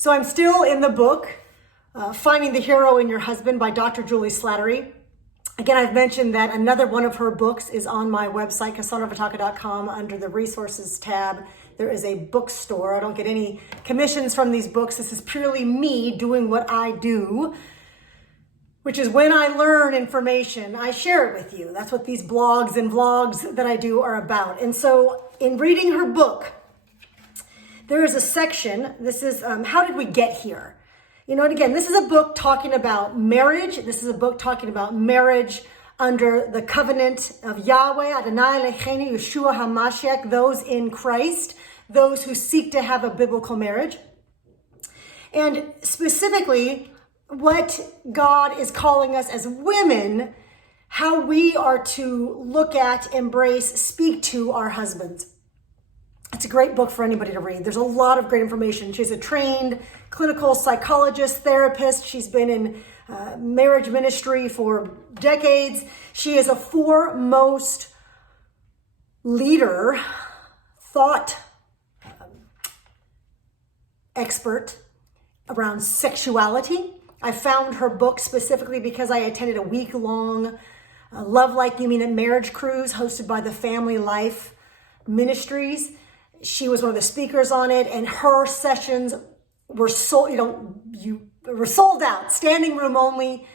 So I'm still in the book, Finding the Hero in Your Husband by Dr. Juli Slattery. Again, I've mentioned that another one of her books is on my website, CassandraVitacca.com, under the resources tab. There is a bookstore. I don't get any commissions from these books. This is purely me doing what I do, which is when I learn information, I share it with you. That's what these blogs and vlogs that I do are about. And so in reading her book, there is a section, this is how did we get here? You know, and again, this is a book talking about marriage. This is a book talking about marriage under the covenant of Yahweh, Adonai Eloheinu, Yeshua HaMashiach, those in Christ, those who seek to have a biblical marriage. And specifically, what God is calling us as women, how we are to look at, embrace, speak to our husbands. It's a great book for anybody to read. There's a lot of great information. She's a trained clinical psychologist, therapist. She's been in marriage ministry for decades. She is a foremost leader, thought expert around sexuality. I found her book specifically because I attended a week-long Love Like You Mean It marriage cruise hosted by the Family Life Ministries. She was one of the speakers on it, and her sessions were sold out, standing room only,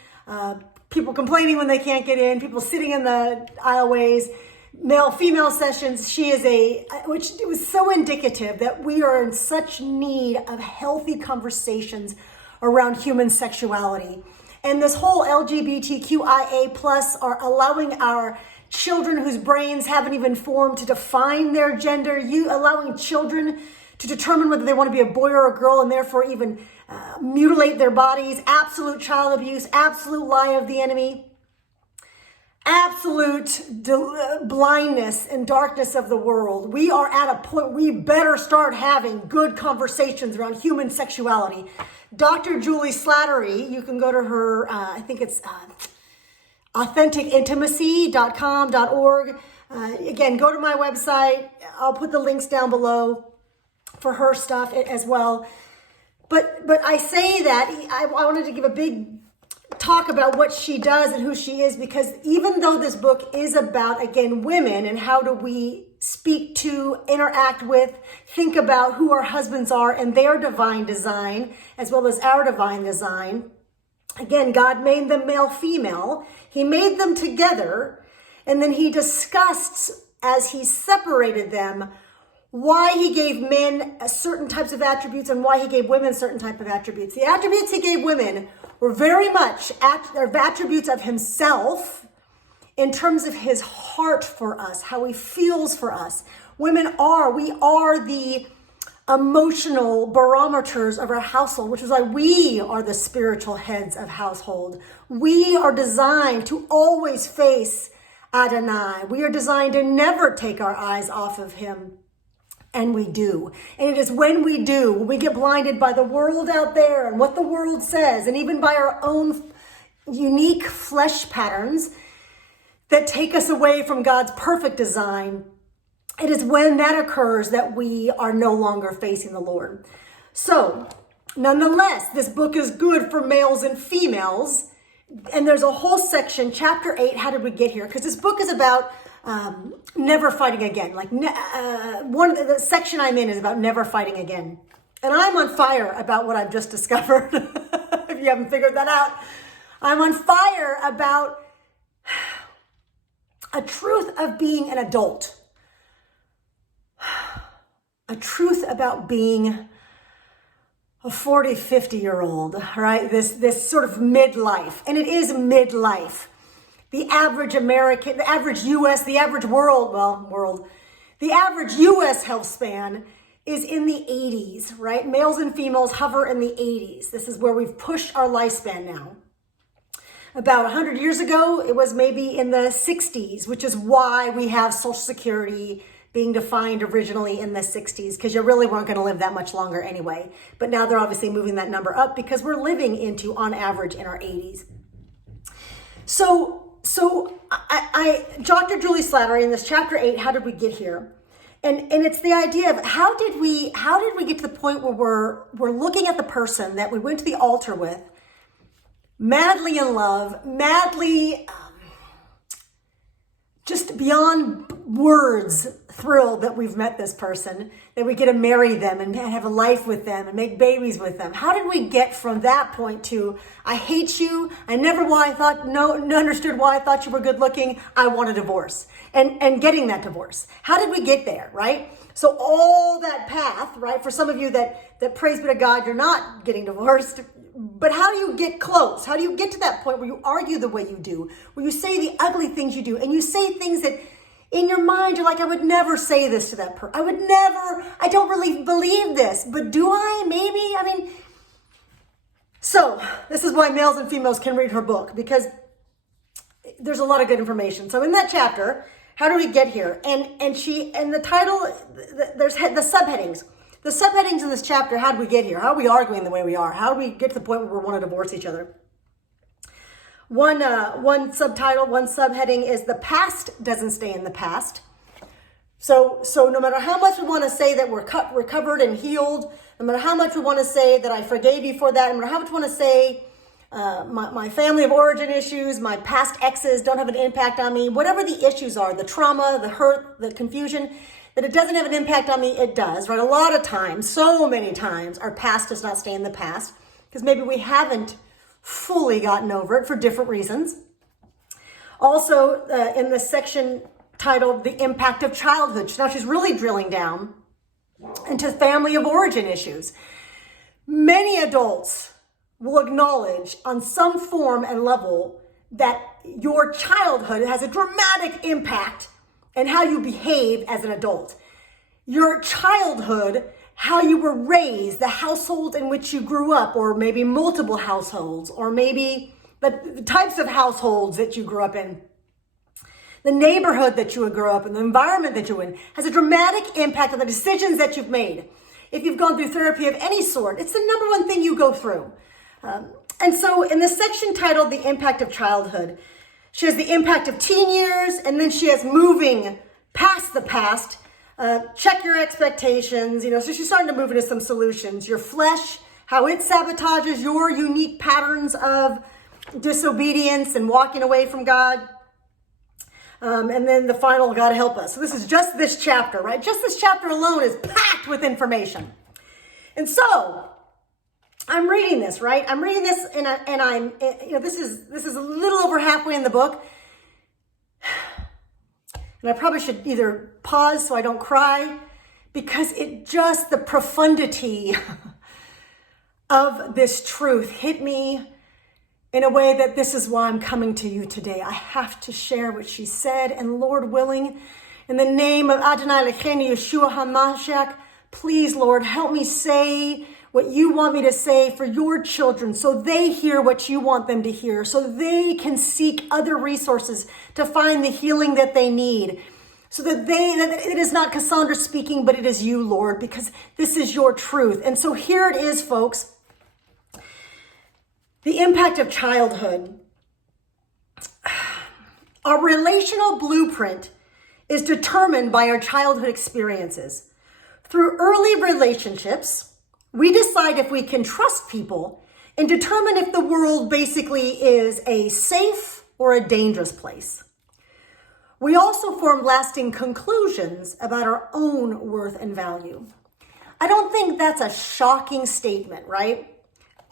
people complaining when they can't get in, people sitting in the aisleways, male-female sessions. She is which it was so indicative that we are in such need of healthy conversations around human sexuality. And this whole LGBTQIA plus are allowing our children whose brains haven't even formed to define their gender, allowing children to determine whether they want to be a boy or a girl and therefore even mutilate their bodies, absolute child abuse, absolute lie of the enemy, absolute blindness and darkness of the world. We are at a point we better start having good conversations around human sexuality. Dr. Juli Slattery, you can go to her, I think it's authenticintimacy.com.org. Again, go to my website. I'll put the links down below for her stuff as well. But I say that I wanted to give a big talk about what she does and who she is, because even though this book is about, again, women and how do we speak to, interact with, think about who our husbands are and their divine design, as well as our divine design. Again, God made them male, female. He made them together. And then he discussed, as he separated them, why he gave men certain types of attributes and why he gave women certain type of attributes. The attributes he gave women were very much attributes of himself in terms of his heart for us, how he feels for us. We are the emotional barometers of our household, which is why we are the spiritual heads of household. We are designed to always face Adonai. We are designed to never take our eyes off of him. And we do. And it is when we do, when we get blinded by the world out there and what the world says, and even by our own unique flesh patterns that take us away from God's perfect design, it is when that occurs that we are no longer facing the Lord. So, nonetheless, this book is good for males and females. And there's a whole section, chapter 8, how did we get here? Because this book is about never fighting again. One of the section I'm in is about never fighting again. And I'm on fire about what I've just discovered. If you haven't figured that out, I'm on fire about a truth of being an adult. A truth about being a 40, 50-year-old, right? This sort of midlife. And it is midlife. The average American, the average US, the average the average US health span is in the 80s, right? Males and females hover in the 80s. This is where we've pushed our lifespan now. About 100 years ago, it was maybe in the 60s, which is why we have Social Security being defined originally in the 60s, because you really weren't going to live that much longer anyway. But now they're obviously moving that number up because we're living into, on average, in our 80s. So Dr. Juli Slattery in this chapter 8, how did we get here? And it's the idea of how did we get to the point where we're looking at the person that we went to the altar with, madly in love, madly just beyond words thrilled that we've met this person, that we get to marry them and have a life with them and make babies with them. How did we get from that point to, I hate you, I never understood why I thought you were good looking, I want a divorce, and getting that divorce? How did we get there, right? So all that path, right, for some of you that praise be to God, you're not getting divorced, but how do you get close? How do you get to that point where you argue the way you do, where you say the ugly things you do, and you say things that in your mind, you're like, I would never say this to that person. I don't really believe this, but do I? Maybe, so this is why males and females can read her book, because there's a lot of good information. So in that chapter, how do we get here? And the title, there's the subheadings. The subheadings in this chapter, how did we get here? How are we arguing the way we are? How do we get to the point where we want to divorce each other? One subtitle, one subheading is the past doesn't stay in the past. So no matter how much we want to say that we're recovered and healed, no matter how much we want to say that I forgave you for that, no matter how much we want to say my family of origin issues, my past exes don't have an impact on me, whatever the issues are, the trauma, the hurt, the confusion, that it doesn't have an impact on me, it does, right? A lot of times, so many times, our past does not stay in the past because maybe we haven't fully gotten over it for different reasons. Also, in this section titled The Impact of Childhood, now she's really drilling down into family of origin issues. Many adults will acknowledge on some form and level that your childhood has a dramatic impact in how you behave as an adult. Your childhood, how you were raised, the household in which you grew up, or maybe multiple households, or maybe the types of households that you grew up in, the neighborhood that you grew up in, the environment that you're in, has a dramatic impact on the decisions that you've made. If you've gone through therapy of any sort, it's the number one thing you go through. And so in this section titled The Impact of Childhood, she has the impact of teen years, and then she has moving past the past. Check your expectations, so she's starting to move into some solutions. Your flesh, how it sabotages your unique patterns of disobedience and walking away from God. And then the final, God help us. So this is just this chapter, right? Just this chapter alone is packed with information. And so I'm reading this, right? I'm reading this and I'm, this is a little over halfway in the book. And I probably should either pause so I don't cry, because the profundity of this truth hit me in a way that this is why I'm coming to you today. I have to share what she said, and Lord willing, in the name of Adonai Eloheinu Yeshua HaMashiach, please, Lord, help me say what you want me to say for your children, so they hear what you want them to hear, so they can seek other resources to find the healing that they need, so that it is not Kasandra speaking, but it is you, Lord, because this is your truth. And so here it is, folks. The impact of childhood. Our relational blueprint is determined by our childhood experiences. Through early relationships, we decide if we can trust people and determine if the world basically is a safe or a dangerous place. We also form lasting conclusions about our own worth and value. I don't think that's a shocking statement, right?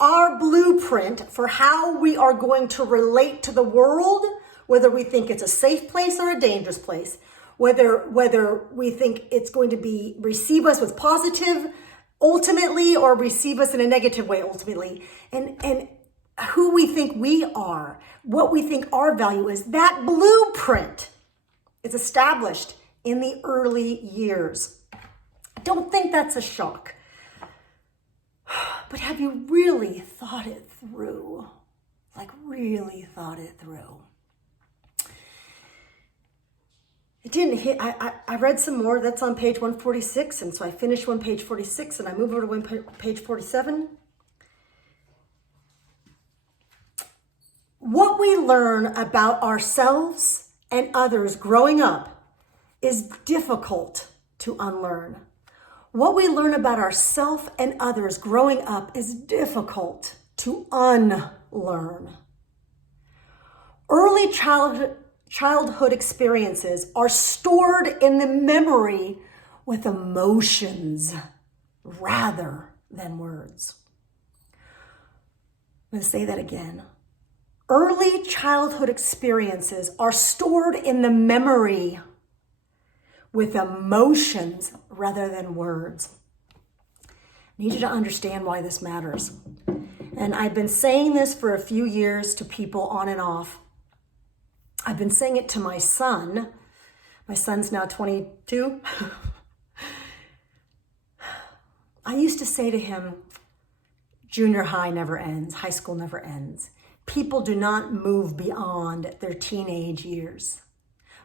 Our blueprint for how we are going to relate to the world, whether we think it's a safe place or a dangerous place, whether we think it's going to receive us with positive ultimately or receive us in a negative way ultimately, and who we think we are, what we think our value is, that blueprint is established in the early years. I don't think that's a shock. But have you really thought it through? Like really thought it through? It didn't hit. I read some more. That's on page 146. And so I finished page 46 and I move over to page 47. What we learn about ourselves and others growing up is difficult to unlearn. What we learn about ourselves and others growing up is difficult to unlearn. Early childhood experiences are stored in the memory with emotions rather than words. I'm going to say that again. Early childhood experiences are stored in the memory with emotions rather than words. I need you to understand why this matters. And I've been saying this for a few years to people on and off. I've been saying it to my son. My son's now 22. I used to say to him, junior high never ends, high school never ends. People do not move beyond their teenage years.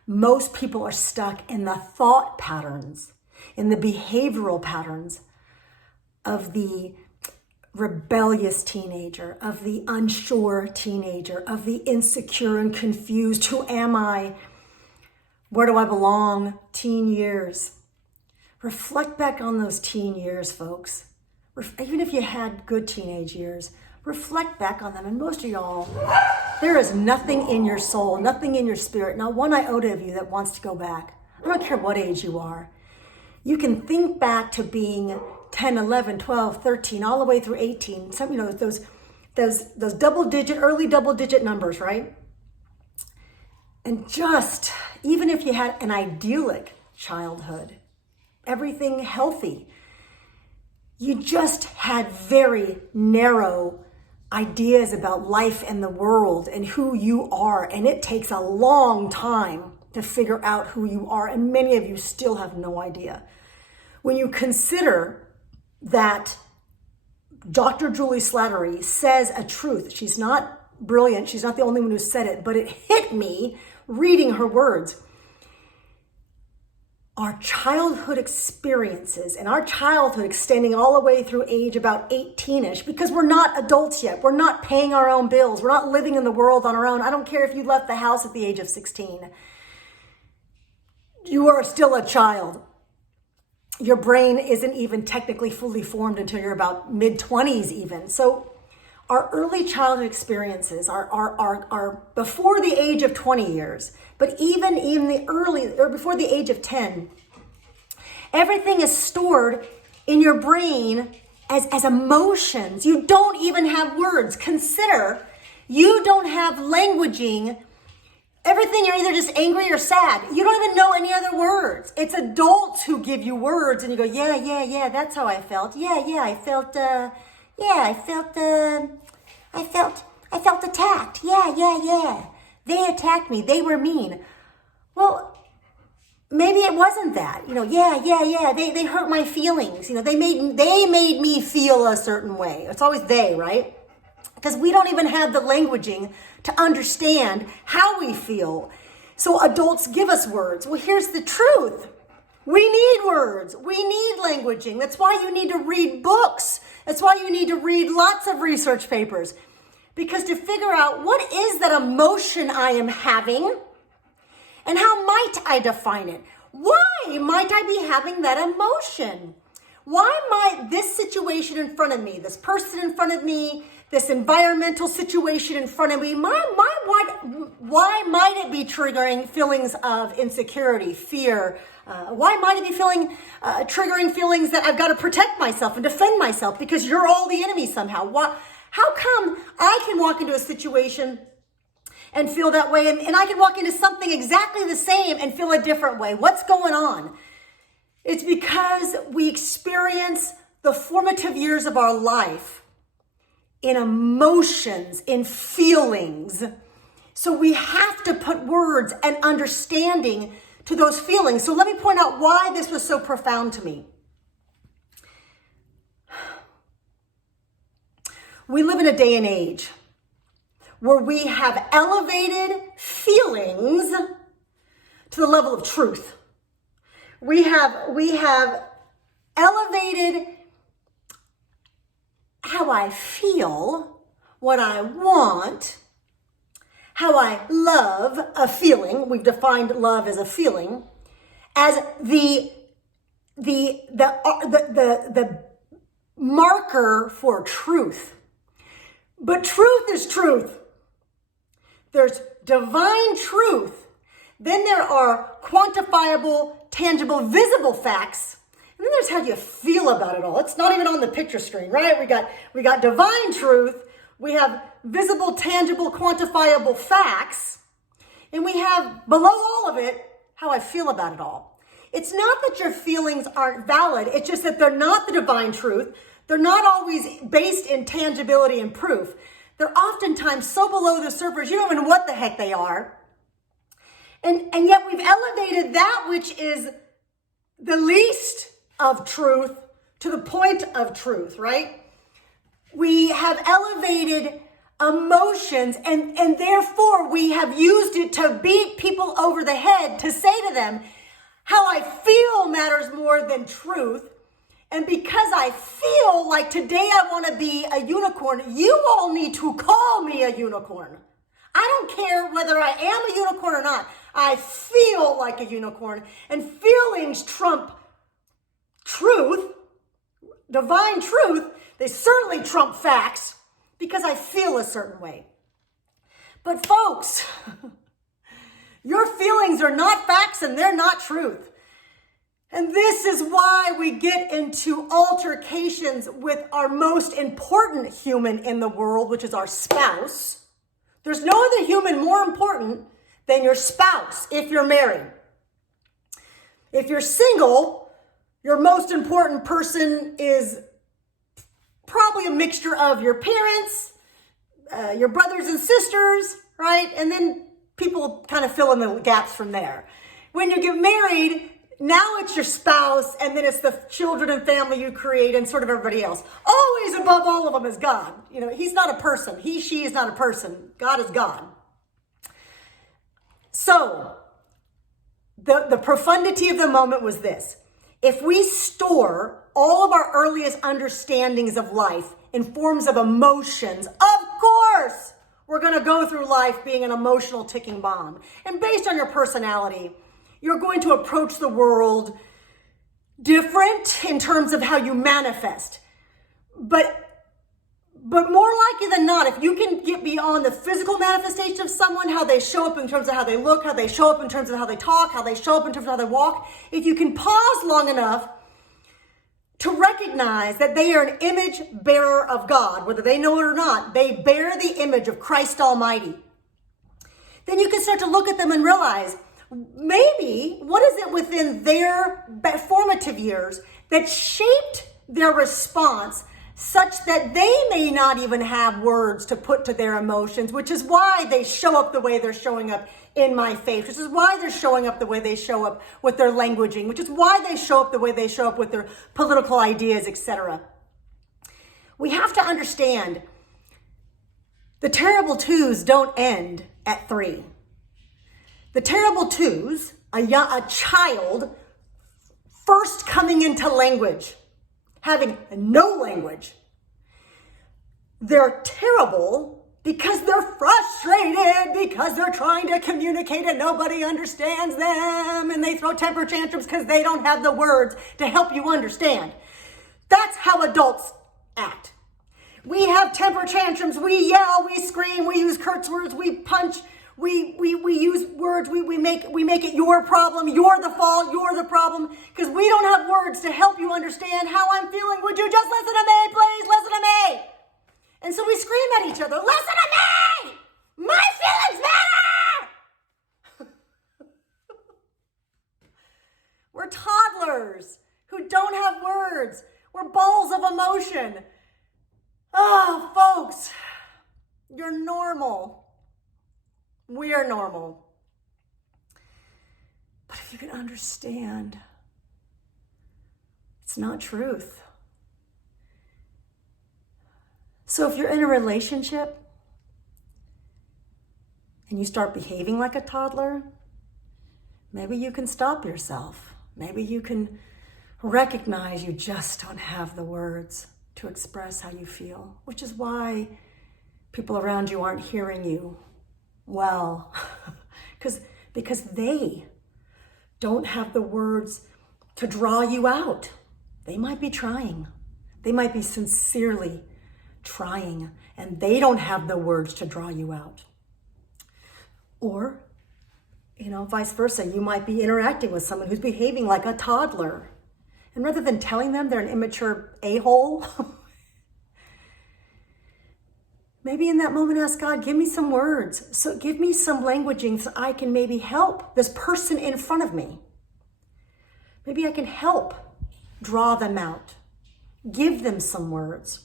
Most people are stuck in the thought patterns, in the behavioral patterns of the rebellious teenager, of the unsure teenager, of the insecure and confused. Who am I? Where do I belong? Teen years. Reflect back on those teen years, folks. Even if you had good teenage years, reflect back on them. And most of y'all, there is nothing in your soul, nothing in your spirit, not one iota of you that wants to go back. I don't care what age you are. You can think back to being 10, 11, 12, 13, all the way through 18. Some, those early double digit numbers, right? And just, even if you had an idyllic childhood, everything healthy, you just had very narrow ideas about life and the world and who you are. And it takes a long time to figure out who you are. And many of you still have no idea. When you consider that Dr. Juli Slattery says a truth, she's not brilliant, she's not the only one who said it, but it hit me reading her words. Our childhood experiences and our childhood extending all the way through age about 18-ish, because we're not adults yet. We're not paying our own bills. We're not living in the world on our own. I don't care if you left the house at the age of 16. You are still a child. Your brain isn't even technically fully formed until you're about mid-20s even. So our early childhood experiences are before the age of 20 years, but even in the early, or before the age of 10, everything is stored in your brain as emotions. You don't even have words. Consider, you don't have languaging. Everything, you're either just angry or sad. You don't even know any other words. It's adults who give you words and you go, yeah, that's how I felt. I felt attacked. Yeah. They attacked me. They were mean. Well, maybe it wasn't that. They hurt my feelings. They made me feel a certain way. It's always they, right? Because we don't even have the languaging to understand how we feel. So adults give us words. Well, here's the truth. We need words. We need languaging. That's why you need to read books. That's why you need to read lots of research papers. Because to figure out what is that emotion I am having and how might I define it? Why might I be having that emotion? Why might this situation in front of me, this person in front of me, this environmental situation in front of me, why might it be triggering feelings of insecurity, fear? Why might it be triggering feelings that I've got to protect myself and defend myself because you're all the enemy somehow? How come I can walk into a situation and feel that way and I can walk into something exactly the same and feel a different way? What's going on? It's because we experience the formative years of our life in emotions, in feelings. So we have to put words and understanding to those feelings. So let me point out why this was so profound to me. We live in a day and age where we have elevated feelings to the level of truth. We have elevated how I feel, what I want, how I love a feeling. We've defined love as a feeling, as the the marker for truth. But truth is truth. There's divine truth. Then there are quantifiable, tangible, visible facts. And then there's how you feel about it all. It's not even on the picture screen, right? We got divine truth. We have visible, tangible, quantifiable facts. And we have, below all of it, how I feel about it all. It's not that your feelings aren't valid. It's just that they're not the divine truth. They're not always based in tangibility and proof. They're oftentimes so below the surface, you don't even know what the heck they are. And yet we've elevated that which is the least of truth to the point of truth, right? We have elevated emotions and therefore we have used it to beat people over the head, to say to them, how I feel matters more than truth. And because I feel like today I want to be a unicorn, you all need to call me a unicorn. I don't care whether I am a unicorn or not. I feel like a unicorn, and feelings trump truth, divine truth. They certainly trump facts because I feel a certain way. But folks, your feelings are not facts and they're not truth. And this is why we get into altercations with our most important human in the world, which is our spouse. There's no other human more important than your spouse if you're married. If you're single, your most important person is probably a mixture of your parents, your brothers and sisters, right? And then people kind of fill in the gaps from there. When you get married, now it's your spouse, and then it's the children and family you create and sort of everybody else. Always above all of them is God. You know, he's not a person. He, she is not a person. God is God. So the profundity of the moment was this. If we store all of our earliest understandings of life in forms of emotions, of course, we're going to go through life being an emotional ticking bomb. And based on your personality, you're going to approach the world different in terms of how you manifest. But more likely than not, if you can get beyond the physical manifestation of someone, how they show up in terms of how they look, how they show up in terms of how they talk, how they show up in terms of how they walk, if you can pause long enough to recognize that they are an image bearer of God, whether they know it or not, they bear the image of Christ Almighty, then you can start to look at them and realize, maybe, what is it within their formative years that shaped their response such that they may not even have words to put to their emotions, which is why they show up the way they're showing up in my faith, which is why they're showing up the way they show up with their languaging, which is why they show up the way they show up with their political ideas, etc. We have to understand the terrible twos don't end at 3. The terrible twos, a child first coming into language, having no language, they're terrible because they're frustrated, because they're trying to communicate and nobody understands them, and they throw temper tantrums because they don't have the words to help you understand. That's how adults act. We have temper tantrums, we yell, we scream, we use curse words, we punch, we use words, we make it your problem, you're the fault, you're the problem, because we don't have words to help you understand how I'm feeling. Would you just listen to me, please? Listen to me. And so we scream at each other, listen to me! My feelings matter! We're toddlers who don't have words. We're balls of emotion. Oh, folks, you're normal. We're normal. But if you can understand, it's not truth. So if you're in a relationship and you start behaving like a toddler, maybe you can stop yourself. Maybe you can recognize you just don't have the words to express how you feel, which is why people around you aren't hearing you well, because they don't have the words to draw you out. They might be trying. They might be sincerely trying, and they don't have the words to draw you out. Or, vice versa. You might be interacting with someone who's behaving like a toddler. And rather than telling them they're an immature a-hole, maybe in that moment ask God, give me some words. So give me some languaging so I can maybe help this person in front of me. Maybe I can help draw them out. Give them some words.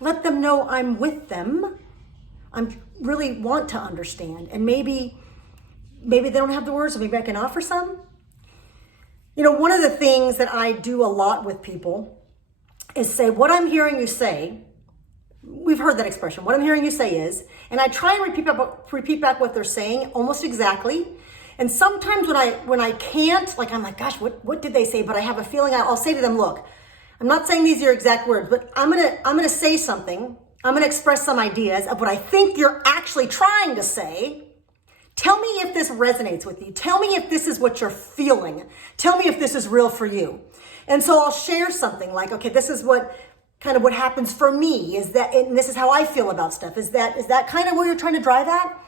Let them know I'm with them. I really want to understand. And maybe they don't have the words, so maybe I can offer some. One of the things that I do a lot with people is say, what I'm hearing you say, we've heard that expression, what I'm hearing you say is, and I try and repeat back what they're saying almost exactly. And sometimes when I can't, I'm like, gosh, what did they say? But I have a feeling I'll say to them, look, I'm not saying these are your exact words, but I'm gonna say something. I'm gonna express some ideas of what I think you're actually trying to say. Tell me if this resonates with you. Tell me if this is what you're feeling. Tell me if this is real for you. And so I'll share something like, okay, this is what happens for me, is that, and this is how I feel about stuff. Is that kind of where you're trying to drive at?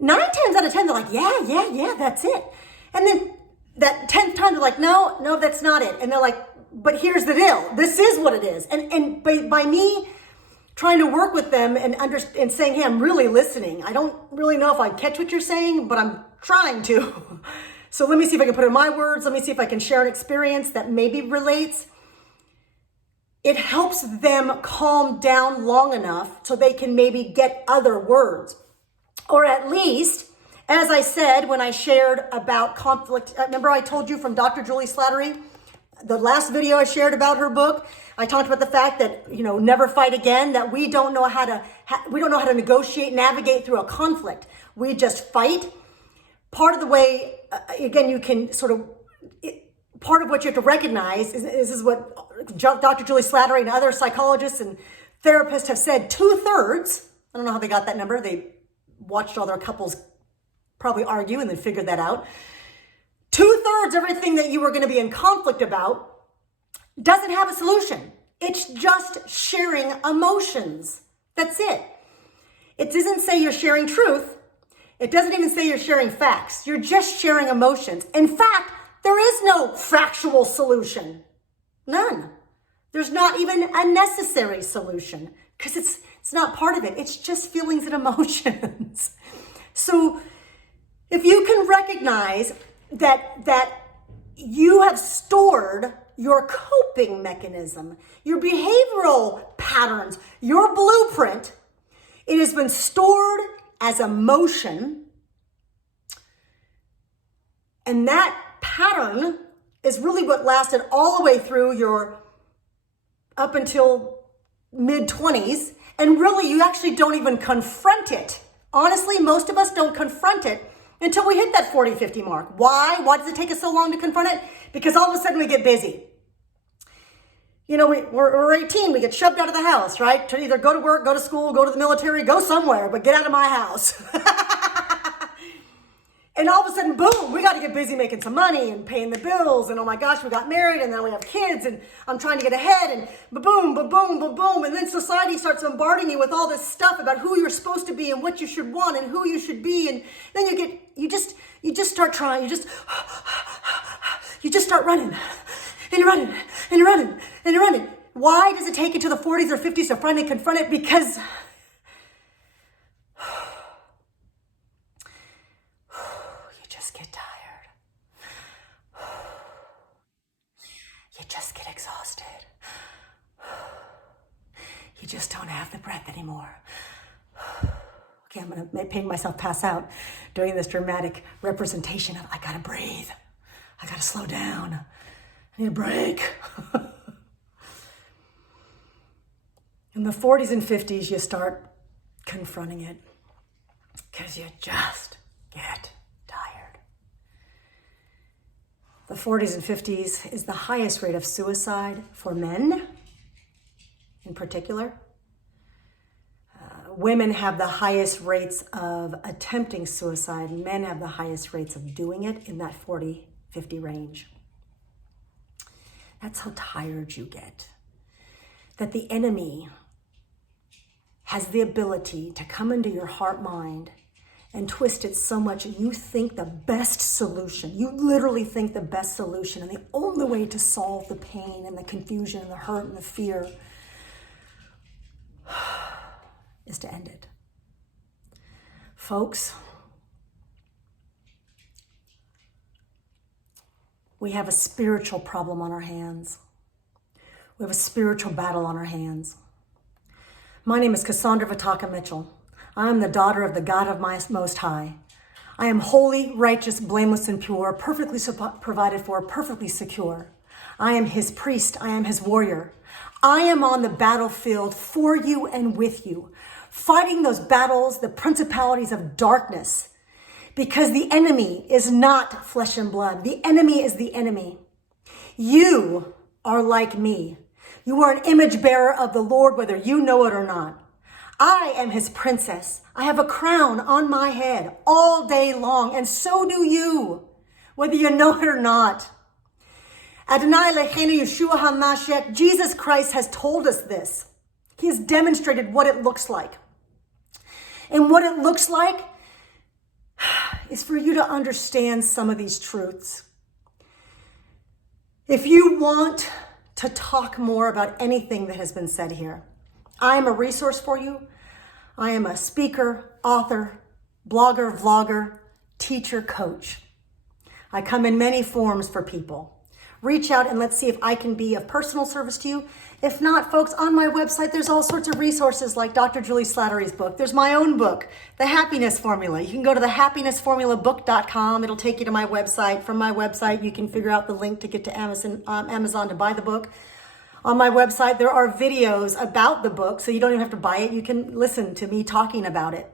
9 times out of 10, they're like, yeah, that's it. And then that 10th time, they're like, no, that's not it. And they're like, but here's the deal. This is what it is. And by me trying to work with them and saying, hey, I'm really listening. I don't really know if I catch what you're saying, but I'm trying to. So let me see if I can put it in my words. Let me see if I can share an experience that maybe relates. It helps them calm down long enough so they can maybe get other words. Or at least, as I said when I shared about conflict, remember I told you from Dr. Juli Slattery, the last video I shared about her book, I talked about the fact that, never fight again, that we don't know how to negotiate, navigate through a conflict. We just fight. Part of the way, again, you can part of what you have to recognize is what Dr. Juli Slattery and other psychologists and therapists have said, 2/3, I don't know how they got that number. They watched all their couples probably argue and then figured that out. 2/3 everything that you were going to be in conflict about doesn't have a solution. It's just sharing emotions. That's it. It doesn't say you're sharing truth. It doesn't even say you're sharing facts. You're just sharing emotions. In fact, there is no factual solution. None. There's not even a necessary solution because it's not part of it. It's just feelings and emotions. So if you can recognize that you have stored your coping mechanism, your behavioral patterns, your blueprint, it has been stored as emotion. And that pattern is really what lasted all the way through your up until mid-20s. And really, you actually don't even confront it. Honestly, most of us don't confront it until we hit that 40, 50 mark. Why? Why does it take us so long to confront it? Because all of a sudden we get busy. We're 18, we get shoved out of the house, right? To either go to work, go to school, go to the military, go somewhere, but get out of my house. And all of a sudden, boom, we got to get busy making some money and paying the bills. And oh my gosh, we got married and now we have kids and I'm trying to get ahead and ba-boom, ba-boom, ba-boom. And then society starts bombarding you with all this stuff about who you're supposed to be and what you should want and who you should be. And then you just start trying, you just start running and you're running and you're running and you're running. Why does it take you to the 40s or 50s to finally confront it? Because get tired. You just get exhausted. You just don't have the breath anymore. Okay, I'm going to make myself pass out during this dramatic representation of I got to breathe. I got to slow down. I need a break. In the 40s and 50s, you start confronting it because you just get tired. The 40s and 50s is the highest rate of suicide for men in particular. Women have the highest rates of attempting suicide. Men have the highest rates of doing it in that 40, 50 range. That's how tired you get. That the enemy has the ability to come into your heart mind and twist it so much that you think the best solution, you literally think the best solution, and the only way to solve the pain and the confusion and the hurt and the fear is to end it. Folks, we have a spiritual problem on our hands. We have a spiritual battle on our hands. My name is Kasandra Vitacca Mitchell. I am the daughter of the God of my Most High. I am holy, righteous, blameless, and pure, perfectly provided for, perfectly secure. I am his priest. I am his warrior. I am on the battlefield for you and with you, fighting those battles, the principalities of darkness, because the enemy is not flesh and blood. The enemy is the enemy. You are like me. You are an image bearer of the Lord, whether you know it or not. I am his princess. I have a crown on my head all day long, and so do you, whether you know it or not. Adonai Eloheinu Yeshua HaMashiach, Jesus Christ has told us this. He has demonstrated what it looks like. And what it looks like is for you to understand some of these truths. If you want to talk more about anything that has been said here, I am a resource for you. I am a speaker, author, blogger, vlogger, teacher, coach. I come in many forms for people. Reach out and let's see if I can be of personal service to you. If not, folks, on my website, there's all sorts of resources like Dr. Juli Slattery's book. There's my own book, The Happiness Formula. You can go to thehappinessformulabook.com. It'll take you to my website. From my website, you can figure out the link to get to Amazon to buy the book. On my website, there are videos about the book, so you don't even have to buy it. You can listen to me talking about it.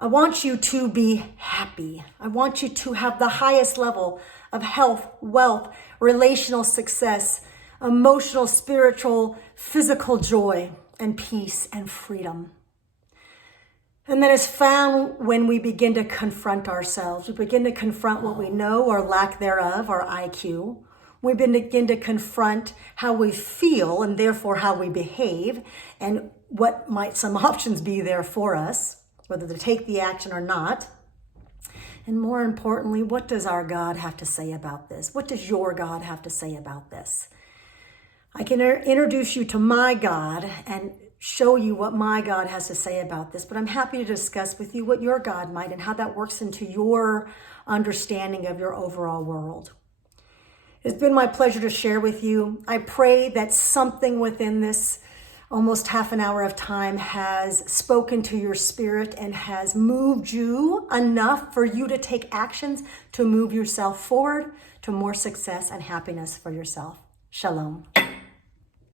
I want you to be happy. I want you to have the highest level of health, wealth, relational success, emotional, spiritual, physical joy, and peace and freedom. And that is found when we begin to confront ourselves. We begin to confront what we know or lack thereof, our IQ. We begin to confront how we feel and therefore how we behave and what might some options be there for us, whether to take the action or not. And more importantly, what does our God have to say about this? What does your God have to say about this? I can introduce you to my God and show you what my God has to say about this, but I'm happy to discuss with you what your God might and how that works into your understanding of your overall world. It's been my pleasure to share with you. I pray that something within this almost half an hour of time has spoken to your spirit and has moved you enough for you to take actions to move yourself forward to more success and happiness for yourself. Shalom.